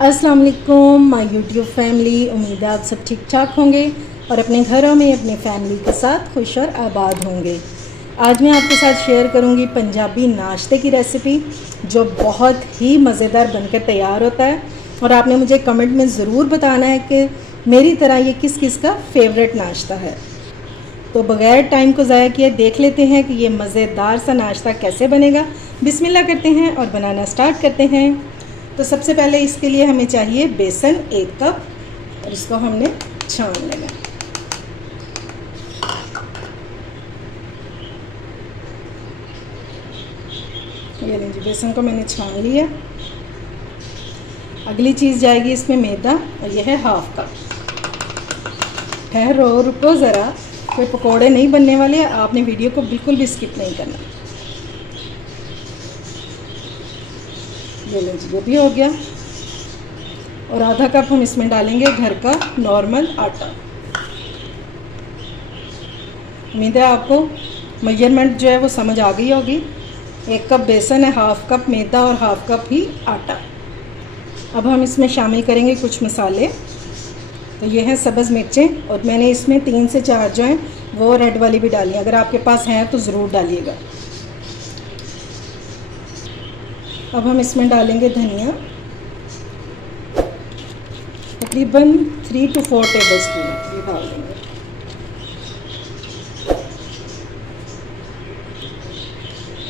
अस्सलाम वालेकुम my YouTube family. उम्मीद है आप सब ठीक ठाक होंगे और अपने घरों में अपनी फैमिली के साथ खुश और आबाद होंगे। आज मैं आपके साथ शेयर करूंगी पंजाबी नाश्ते की रेसिपी जो बहुत ही मज़ेदार बनकर तैयार होता है। और आपने मुझे कमेंट में ज़रूर बताना है कि मेरी तरह ये किस किस का फेवरेट नाश्ता है। तो बग़ैर टाइम को ज़ाया किए देख लेते हैं कि ये मज़ेदार सा नाश्ता कैसे बनेगा। बिस्मिल्लाह करते हैं और बनाना स्टार्ट करते हैं। तो सबसे पहले इसके लिए हमें चाहिए बेसन 1 कप और इसको हमने छान लेना। ये लीजिए बेसन को मैंने छान लिया। अगली चीज़ जाएगी इसमें मैदा और यह है 1/2 कप। ठहरो, रुको ज़रा, कोई पकोड़े नहीं बनने वाले। आपने वीडियो को बिल्कुल भी स्किप नहीं करना। ये लीजिए ये भी हो गया। और आधा कप हम इसमें डालेंगे घर का नॉर्मल आटा। उम्मीद है आपको मेजरमेंट जो है वो समझ आ गई होगी। 1 कप बेसन है, 1/2 कप मैदा और 1/2 कप ही आटा। अब हम इसमें शामिल करेंगे कुछ मसाले। तो ये हैं सब्ज़ मिर्चें और मैंने इसमें 3 से 4 जो हैं वो रेड वाली भी डाली। अगर आपके पास हैं तो ज़रूर डालिएगा। अब हम इसमें डालेंगे धनिया, तकरीबन 3 to 4 टेबलस्पून ये डाल देंगे।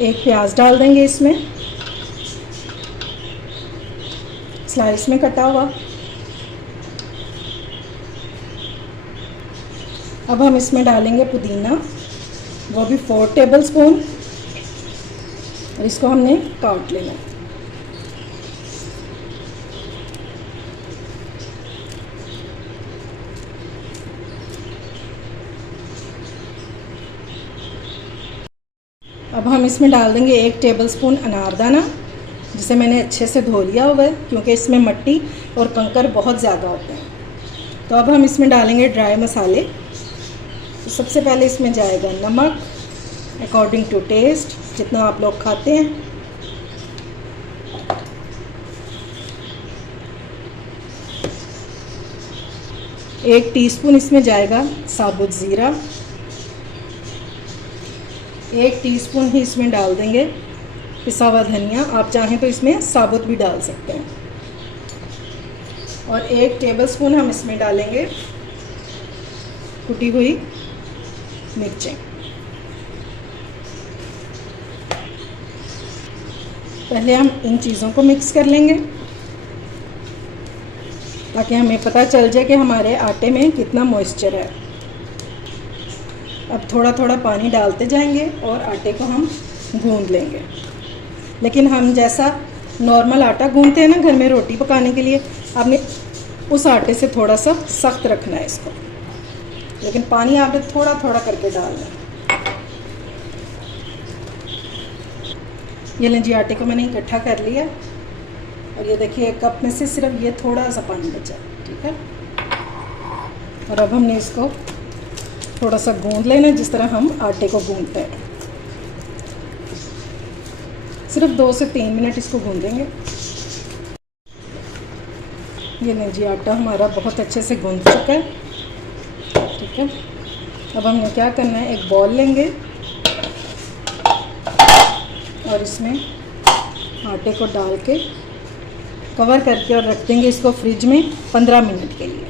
एक प्याज डाल देंगे इसमें, स्लाइस में कटा हुआ। अब हम इसमें डालेंगे पुदीना, वो भी 4 टेबलस्पून और इसको हमने काट लेना। अब हम इसमें डाल देंगे 1 टेबलस्पून अनारदाना, जिसे मैंने अच्छे से धो लिया हुआ है क्योंकि इसमें मिट्टी और कंकर बहुत ज़्यादा होते हैं। तो अब हम इसमें डालेंगे ड्राई मसाले। तो सबसे पहले इसमें जाएगा नमक अकॉर्डिंग टू टेस्ट, जितना आप लोग खाते हैं। एक टीस्पून इसमें जाएगा साबुत ज़ीरा। 1 टीस्पून ही इसमें डाल देंगे पिसा हुआ धनिया। आप चाहें तो इसमें साबुत भी डाल सकते हैं। और 1 टेबलस्पून हम इसमें डालेंगे कुटी हुई मिर्चें। पहले हम इन चीज़ों को मिक्स कर लेंगे ताकि हमें पता चल जाए कि हमारे आटे में कितना मॉइस्चर है। अब थोड़ा थोड़ा पानी डालते जाएंगे और आटे को हम गूंद लेंगे। लेकिन हम जैसा नॉर्मल आटा गूंदते हैं ना घर में रोटी पकाने के लिए, आपने उस आटे से थोड़ा सा सख्त रखना है इसको। लेकिन पानी आपने थोड़ा थोड़ा करके डालना है। ये लीजिए आटे को मैंने इकट्ठा कर लिया और ये देखिए 1 कप में से सिर्फ ये थोड़ा सा पानी बचा, ठीक है। और अब हमने इसको थोड़ा सा गूंद लेना जिस तरह हम आटे को गूंदते हैं। सिर्फ 2 से 3 मिनट इसको गूंदेंगे। ये लीजिए आटा हमारा बहुत अच्छे से गूंद चुका है, ठीक है। अब हमने क्या करना है, एक बॉल लेंगे और इसमें आटे को डाल के कवर करके और रख देंगे इसको फ्रिज में 15 मिनट के लिए,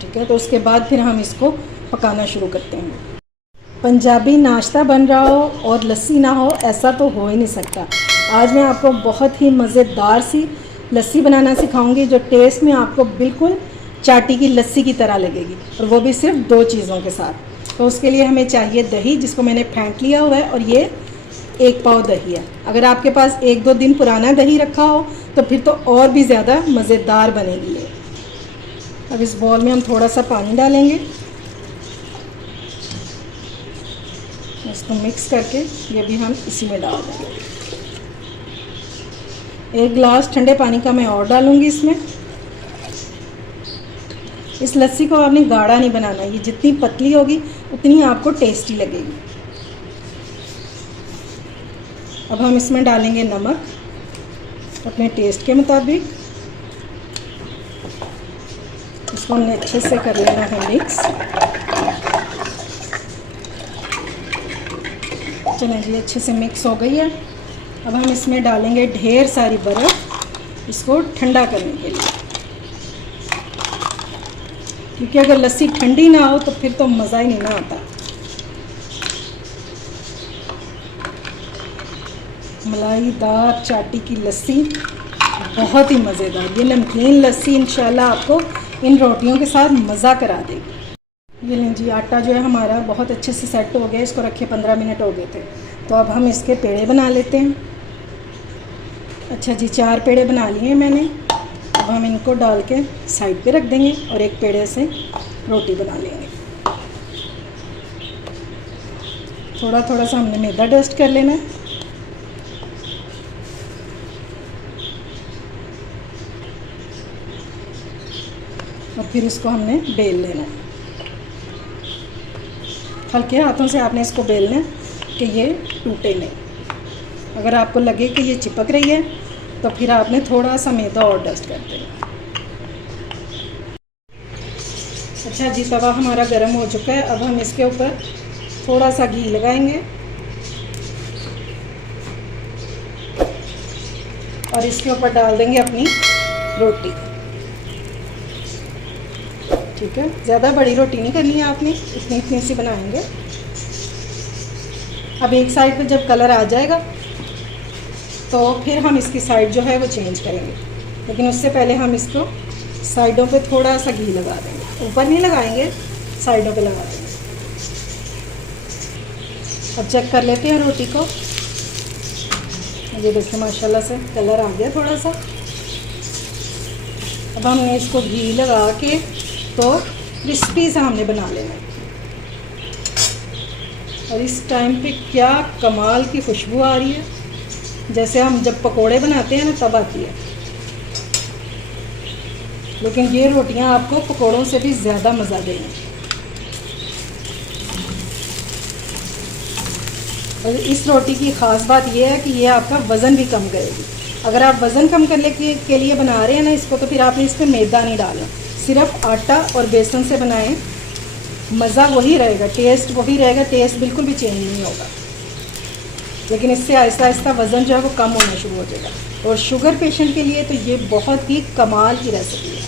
ठीक है। तो उसके बाद फिर हम इसको पकाना शुरू करते हैं। पंजाबी नाश्ता बन रहा हो और लस्सी ना हो, ऐसा तो हो ही नहीं सकता। आज मैं आपको बहुत ही मज़ेदार सी लस्सी बनाना सिखाऊंगी जो टेस्ट में आपको बिल्कुल चाटी की लस्सी की तरह लगेगी, और वो भी सिर्फ 2 चीज़ों के साथ। तो उसके लिए हमें चाहिए दही, जिसको मैंने फेंट लिया हुआ है, और ये 1 पाव दही है। अगर आपके पास 1-2 दिन पुराना दही रखा हो तो फिर तो और भी ज़्यादा मज़ेदार बनेगी ये। अब इस बॉल में हम थोड़ा सा पानी डालेंगे, इसको मिक्स करके ये भी हम इसी में डाल देंगे। 1 गिलास ठंडे पानी का मैं और डालूँगी इसमें। इस लस्सी को आपने गाढ़ा नहीं बनाना, ये जितनी पतली होगी उतनी आपको टेस्टी लगेगी। अब हम इसमें डालेंगे नमक अपने टेस्ट के मुताबिक, इसको हमने अच्छे से कर लेना है मिक्स। चलें जी, अच्छे से मिक्स हो गई है। अब हम इसमें डालेंगे ढेर सारी बर्फ़, इसको ठंडा करने के लिए, क्योंकि अगर लस्सी ठंडी ना हो तो फिर तो मज़ा ही नहीं ना आता। मलाईदार चाटी की लस्सी बहुत ही मज़ेदार। ये नमकीन लस्सी इंशाल्लाह आपको इन रोटियों के साथ मज़ा करा देगी। ये लें जी, आटा जो है हमारा बहुत अच्छे से सेट हो गया। इसको रखे 15 मिनट हो गए थे। तो अब हम इसके पेड़े बना लेते हैं। अच्छा जी, 4 पेड़े बना लिए हैं मैंने। अब हम इनको डाल के साइड पे रख देंगे और एक पेड़े से रोटी बना लेंगे। थोड़ा थोड़ा सा हमने मैदा डस्ट कर लेना है। और फिर इसको हमने बेल लेना है। हल्के हाथों से आपने इसको बेलना है कि ये टूटे नहीं। अगर आपको लगे कि ये चिपक रही है तो फिर आपने थोड़ा सा मैदा और डस्ट कर देना। अच्छा जी, तवा हमारा गर्म हो चुका है। अब हम इसके ऊपर थोड़ा सा घी लगाएंगे और इसके ऊपर डाल देंगे अपनी रोटी। ठीक है, ज़्यादा बड़ी रोटी नहीं करनी है आपने, इतनी इतनी सी बनाएंगे। अब एक साइड पे जब कलर आ जाएगा तो फिर हम इसकी साइड जो है वो चेंज करेंगे, लेकिन उससे पहले हम इसको साइडों पे थोड़ा सा घी लगा देंगे। ऊपर नहीं लगाएंगे, साइडों पे लगा देंगे। अब चेक कर लेते हैं रोटी को। ये देखिए माशाल्लाह से कलर आ गया थोड़ा सा। अब हमने इसको घी लगा के तो क्रिस्पी सा हमने बना लेना है। और इस टाइम पे क्या कमाल की खुशबू आ रही है, जैसे हम जब पकोड़े बनाते हैं ना तब आती है। लेकिन ये रोटियां आपको पकोड़ों से भी ज़्यादा मज़ा देंगी। और इस रोटी की ख़ास बात यह है कि ये आपका वज़न भी कम करेगी। अगर आप वज़न कम करने के लिए बना रहे हैं ना इसको, तो फिर आपने इस पर मैदा नहीं डालना, सिर्फ आटा और बेसन से बनाएं। मज़ा वही रहेगा, टेस्ट वही रहेगा, टेस्ट बिल्कुल भी चेंज नहीं होगा। लेकिन इससे आहिस्ता आहिस्ता वज़न जो है वो कम होना शुरू हो जाएगा। और शुगर पेशेंट के लिए तो ये बहुत ही कमाल की रेसिपी है।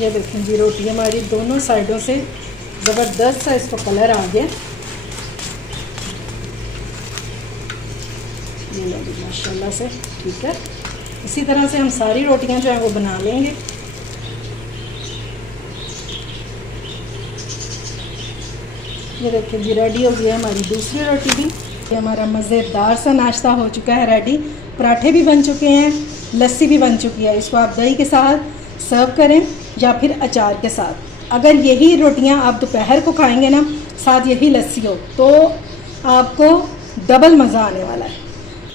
ये देखें जी, रोटी हमारी दोनों साइडों से ज़बरदस्त सा इसको कलर आ गया। ये लो जी माशाल्लाह से, ठीक है। इसी तरह से हम सारी रोटियां जो है वो बना लेंगे। ये देखिए जी, रेडी हो गई है हमारी दूसरी रोटी भी। ये हमारा मज़ेदार सा नाश्ता हो चुका है रेडी। पराठे भी बन चुके हैं, लस्सी भी बन चुकी है। इसको आप दही के साथ सर्व करें या फिर अचार के साथ। अगर यही रोटियां आप दोपहर को खाएंगे ना, साथ यही लस्सी हो, तो आपको डबल मज़ा आने वाला है।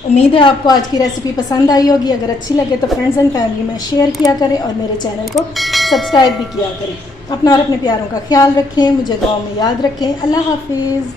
उम्मीद है आपको आज की रेसिपी पसंद आई होगी। अगर अच्छी लगे तो फ्रेंड्स एंड फैमिली में शेयर किया करें और मेरे चैनल को सब्सक्राइब भी किया करें। अपना और अपने प्यारों का ख्याल रखें, मुझे दुआ में याद रखें। अल्लाह हाफिज़।